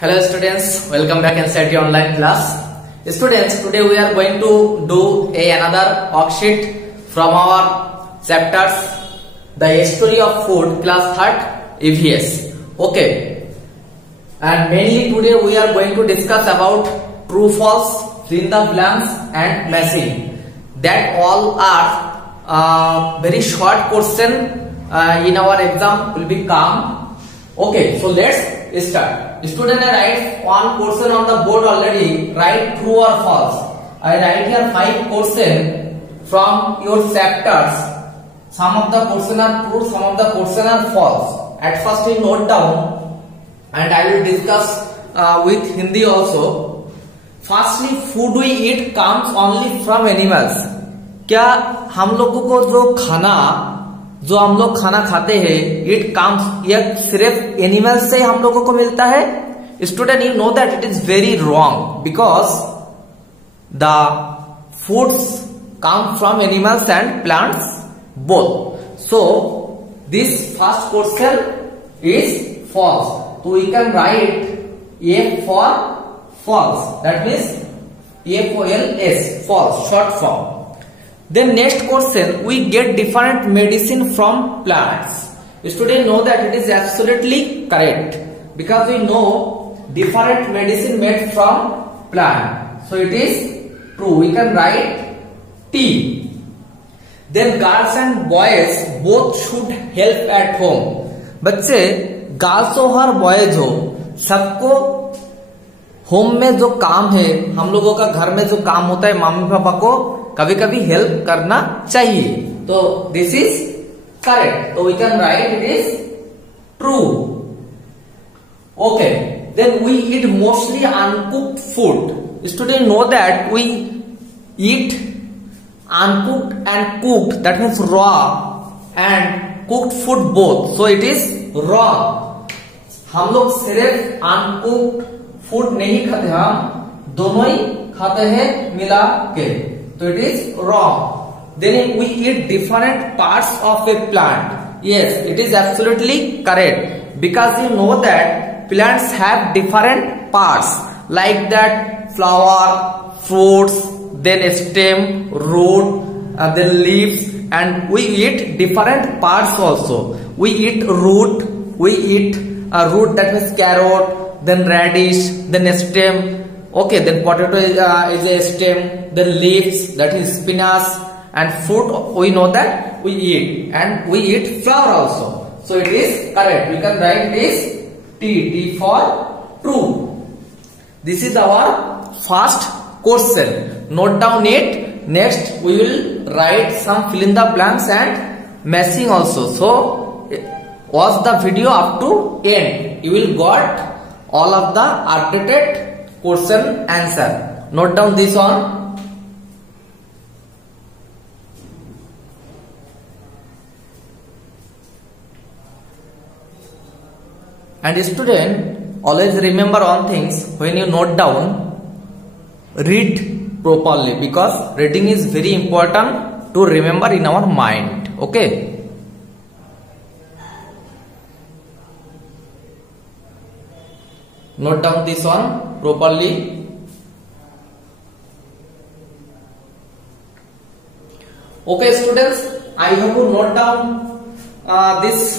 Hello students, welcome back inside the online class. Students, today we are going to do another worksheet from our chapters The History of Food class 3rd EVS. Okay. And mainly today we are going to discuss about true false, fill in the blanks and matching. That all are very short question in our exam will be come. Okay, so let's start. Student, I write one question on the board already. Write true or false. I write here 5 questions from your chapters. Some of the questions are true, some of the questions are false. At first you note down and I will discuss with Hindi also. Firstly, food we eat comes only from animals. क्या हम लोगों को जो हम लोग खाना खाते हैं इट कम्स यह सिर्फ एनिमल्स से हम लोगों को मिलता है? Student, you know that it is very wrong because the foods come from animals and plants both. So this first question is false. तो we can write A for false, that means AFOLS, false short form. Then next question, we get different medicine from plants. Students know that it is absolutely correct because we know different medicine made from plant. So it is true. We can write T. Then girls and boys both should help at home. बच्चे girls हो और boys हो सबको home में जो काम है, हम लोगों का घर में जो काम होता है, मम्मी पापा को कभी कभी हेल्प करना चाहिए. तो दिस इज करेक्ट. तो we can write it is true. Okay. Then we eat mostly uncooked food. Student know that we eat uncooked and cooked, that means raw and cooked food both. So it is wrong. हम लोग सिर्फ uncooked food नहीं खाते, हम दोनों ही खाते हैं मिला के. So it is wrong. Then we eat different parts of a plant. Yes, it is absolutely correct because you know that plants have different parts like that flower, fruits, then stem, root, then leaves, and we eat different parts also. We eat root. We eat a root, that means carrot, then radish, then stem. Okay, then potato is a stem, then leaves, that is spinach, and fruit we know that we eat, and we eat flower also. So it is correct. We can write this T for true. This is our first question. Note down it. Next we will write some fill in the blanks and matching also. So watch the video up to end. You will got all of the updated question answer. Note down this one. And student, always remember on things when you note down, read properly because reading is very important to remember in our mind. Okay. Note down this one properly. Okay students, I have to note down this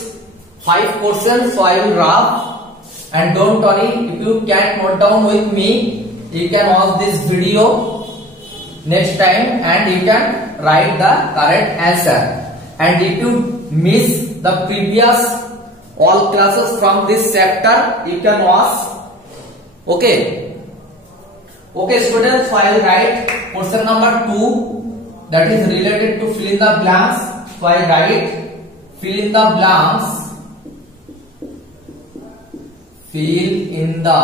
5 questions, so I will wrap. And don't worry, if you can't note down with me, you can watch this video next time and you can write the correct answer. And if you miss the previous all classes from this chapter, you can watch. Okay. Okay students, so I will write question number 2, that is related to fill in the blanks. So I write fill in the blanks. Fill in the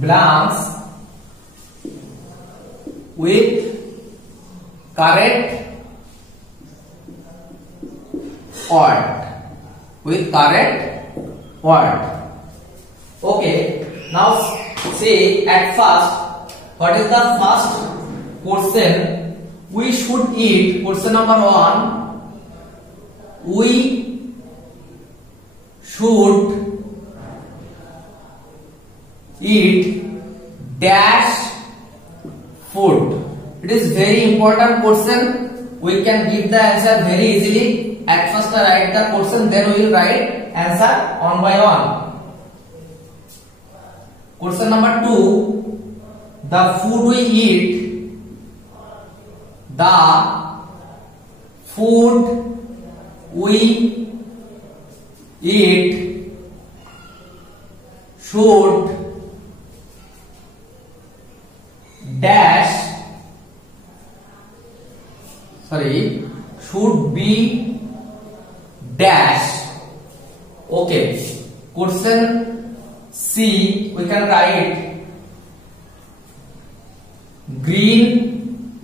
blanks with correct word. With correct word. Okay. Now see at first what is the first question we should eat. Question number 1. We should eat dash food. It is very important question. We can give the answer very easily. At first write the question, then we will write answer one by one. Question number 2. The food we eat, the food we eat should dash, should be dash. Okay. Question C, we can write green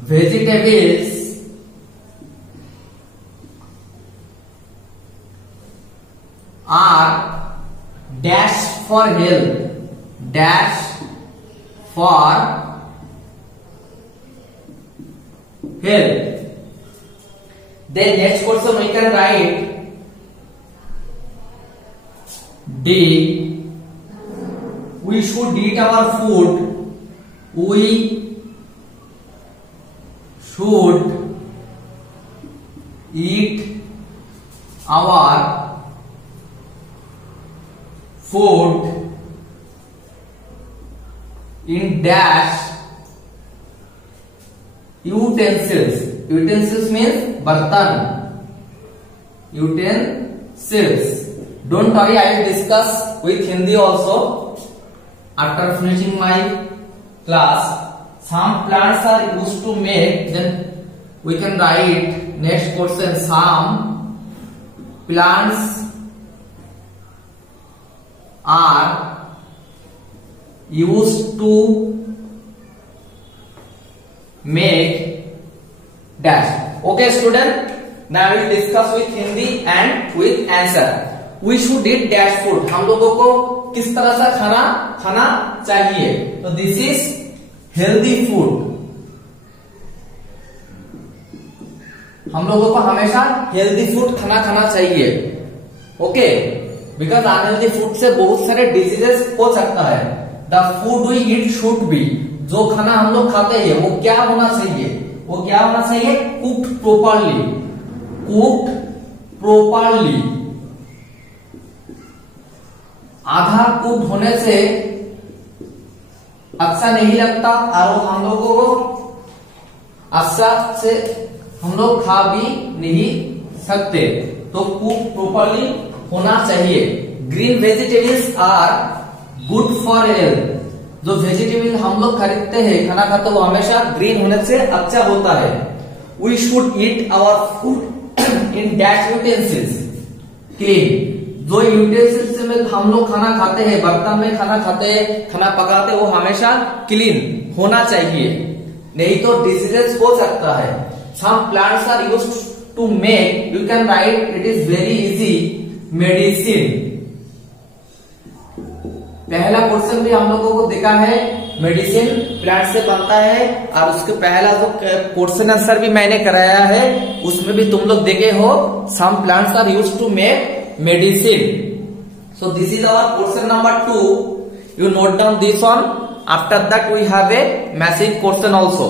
vegetables are dash for health, dash for health. Then next question we can write D. We should eat our food. We should eat our food in dash utensils. Utensils means bartan. Utensils. Don't worry, I will discuss with Hindi also after finishing my class. Some plants are used to make, then we can write next question. Some plants are used to make dash. Okay student, now we will discuss with Hindi and with answer. We should eat dash food. हम लोगों को किस तरह से खाना चाहिए? तो this is healthy food. हम लोगों को हमेशा हेल्दी फूड खाना चाहिए. ओके, बिकॉज अनहेल्दी फूड से बहुत सारे डिजीजेस हो सकता है. The food we eat should be, जो खाना हम लोग खाते हैं वो क्या होना चाहिए? वो क्या होना चाहिए? Cooked properly. Cooked properly. आधा कुक होने से अच्छा नहीं लगता और हम लोगों को अच्छा से हम लोग खा भी नहीं सकते. तो कुक प्रॉपरली होना चाहिए. Green vegetables are good for health. जो वेजिटेबल हम लोग खरीदते हैं, खाना खाते, वो हमेशा ग्रीन होने से अच्छा होता है. We should eat our food in dash utensils clean. जो यूटेंसिल्स में हम लोग खाना खाते हैं, बर्तन में खाना खाते हैं, खाना पकाते हैं, वो हमेशा क्लीन होना चाहिए, नहीं तो डिसीजेस हो सकता है. Some plants are used to make, you can write, it is very easy, medicine. पहला क्वेश्चन भी हम लोगों को देखा है, मेडिसिन प्लांट से बनता है, और उसके पहला जो क्वेश्चन आंसर भी मैंने कराया है उसमें भी तुम लोग देखे हो, some plants are used to make medicine. So this is our question number 2. You note down this one. After that we have a massive question also.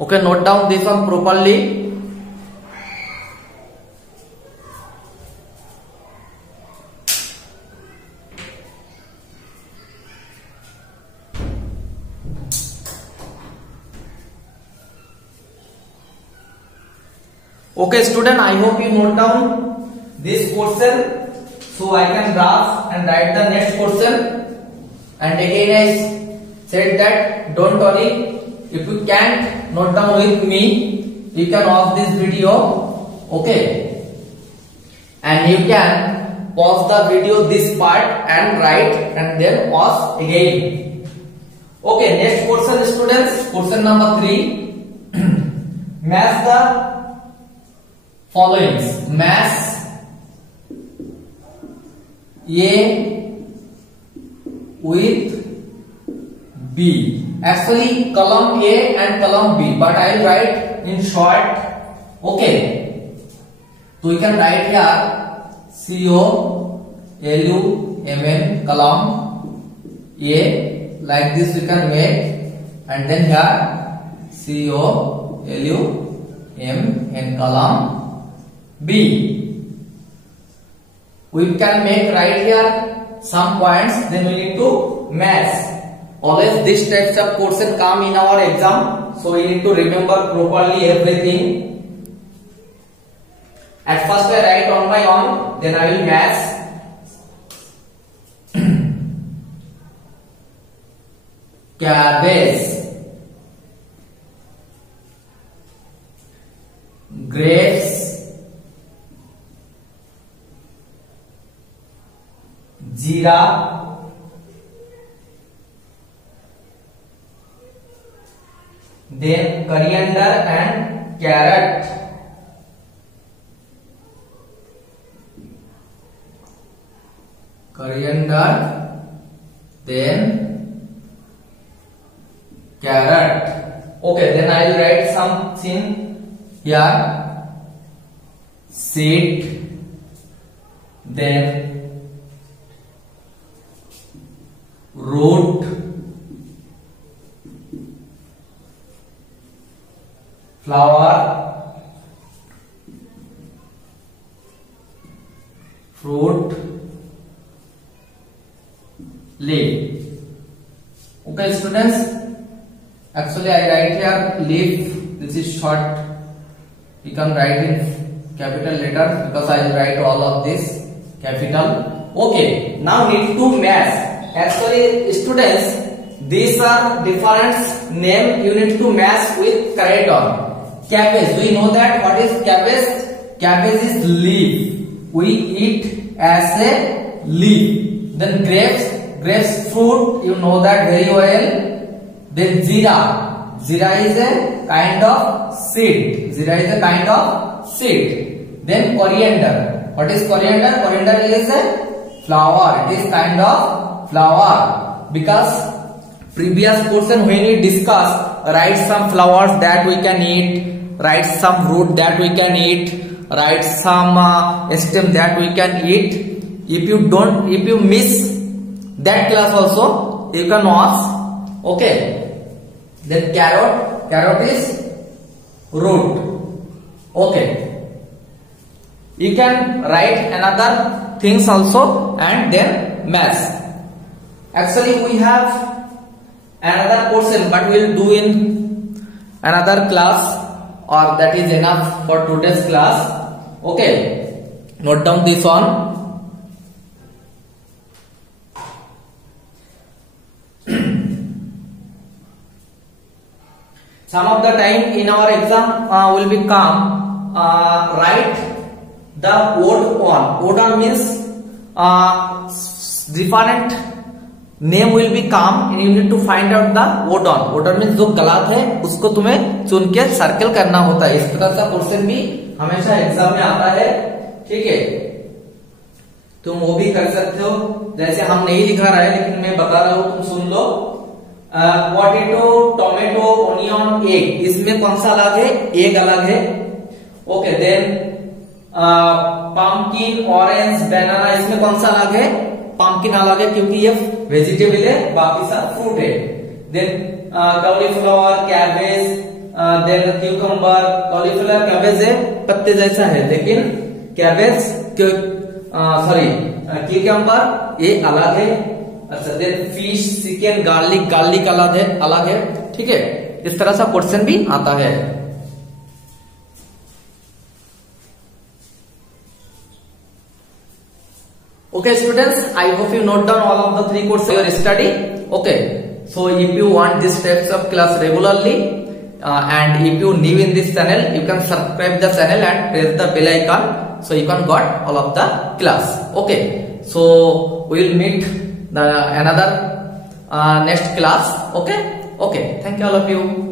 Okay, note down this one properly. Okay student, I hope you note down this question, so I can draft and write the next question. And again I said that don't worry, if you can't note down with me, you can off this video, okay, and you can pause the video this part and write and then pause again. Okay, next question students, question number 3. Match the following. Maths A, with B. Actually column A and column B, but I will write in short. Okay, so we can write here COLUMN column A, like this we can make, and then here COLUMN column B. We can make right here some points, then we need to match. Always these types of questions come in our exam, so we need to remember properly everything. At first I write on my own, then I will match. Cabbage, grapes, jeera, then coriander and carrot. Coriander, then carrot. Okay, then I will write something here. Seed, then root, flower, fruit, leaf. Okay students, actually I write here leaf, this is short, you can write in capital letters because I will write all of this capital. Okay, now need to match. Actually students, these are different name, you need to match with correct one. Cabbage, we know that what is cabbage? Cabbage is leaf, we eat as a leaf. Then grapes, grapes fruit, you know that very well. Then jeera, jeera is a kind of seed, jeera is a kind of seed. Then coriander, what is coriander? Coriander is a flower, it is kind of flower. Because previous portion when we discuss, write some flowers that we can eat, write some root that we can eat, write some stem that we can eat. If you miss that class also, you can watch. Okay. Then carrot, carrot is root. Okay. You can write another things also and then match. Actually we have another portion, but we will do in another class, or that is enough for today's class. Okay, note down this one. Some of the time in our exam will become write the odd one. Odd one means different name will be come and you need to find out the odd one. Odd one means जो गलत है उसको तुम्हें चुन के circle करना होता है. इस तरह का क्वेश्चन भी हमेशा एग्जाम में आता है. ठीक है, तुम वो भी कर सकते हो. जैसे हम नहीं लिखा रहा है लेकिन मैं बता रहा हूँ, तुम सुन लो. पोटैटो, टोमेटो, ओनियन, एग, इसमें कौन सा अलग है? एग अलग है. ओके, देन पंपकिन, ऑरेंज, बनाना, इसमें कौन सा अलग है? पंपकिन अलग है क्योंकि ये वेजिटेबल है, बाकी सब फ्रूट है. Then cauliflower, cabbage, then cucumber. Cauliflower cabbage है, पत्ते जैसा है, लेकिन कैबेज सॉरी क्यूकम्बर ये अलग है. अच्छा, then fish, chicken, garlic, garlic अलग है. ठीक है, इस तरह सा क्वेश्चन भी आता है. Okay students, I hope you note down all of the 3 courses you study. Okay, so if you want these types of class regularly and if you new in this channel, you can subscribe the channel and press the bell icon so you can got all of the class. Okay, so we will meet the another next class. Okay, thank you all of you.